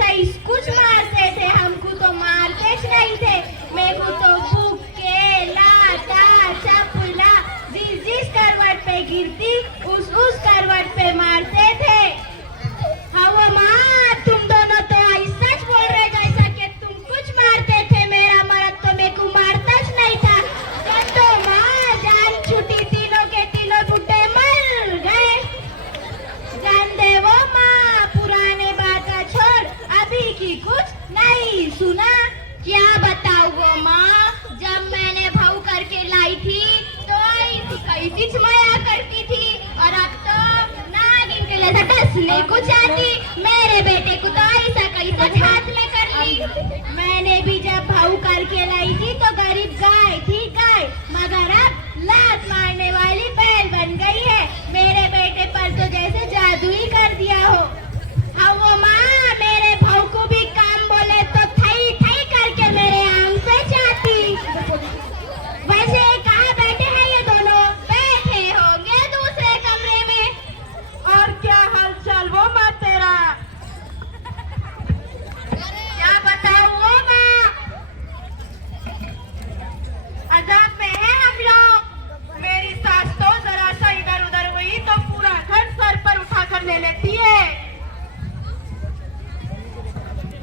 ऐसा कुछ मारते थे, हमको तो मारते नहीं थे। मेरे को तो बुक्के, लाता, चपला जिस करवट पे गिरती उस करवट पे मारते थे। हाँ वो माँ, तुम दोनों तो ऐसा बोल रहे जैसा कि तुम कुछ मारते थे। मेरा मर्द तो मेरे को मारता नहीं था। जब तो माँ जान छुटी, तीनों के तीनों बुड्ढे मर गए। जान दे वो माँ, पुराने बात छोड़, अभी की कुछ नहीं सुना। क्या बताऊँ वो माँ, जब मैंने भाव करके लाई थी तो ऐसी कैसी माया करती थी, और अब तो नागिन के जैसा डसने को चाहती। मेरे बेटे को तो ऐसा कैसा हाथ में कर ली। मैंने भी जब भाव करके लाई थी तो गरीब गाय थी गाय, मगर अब लात मारने वाली बैल बन गई है। मेरे बेटे पर तो जैसे जादू ही कर दिया हो। हाँ वो माँ, मेरे भाव को भी काम बोले तो थई थई करके मेरे आंग पे जाती। वैसे कहाँ बैठे हैं ये दोनों? बैठे होंगे दूसरे कमरे में। और क्या हाल चाल वो माँ तेरा? क्या बताऊँ वो माँ, अजाब में है हम लोग। मेरी सास तो जरा सा इधर उधर हुई तो पूरा घर सर पर उठा कर ले लेती है।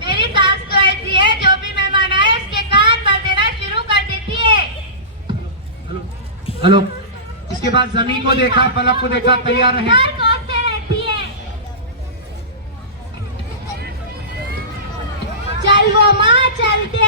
मेरी सास तो ऐसी है, जो भी मेहमान आए उसके कान भर देना शुरू कर देती है। Hello hello. इसके बाद जमीन को देखा, पलक को देखा, तैयार रहे। घर कोसते रहती है। चल वो माँ, चलते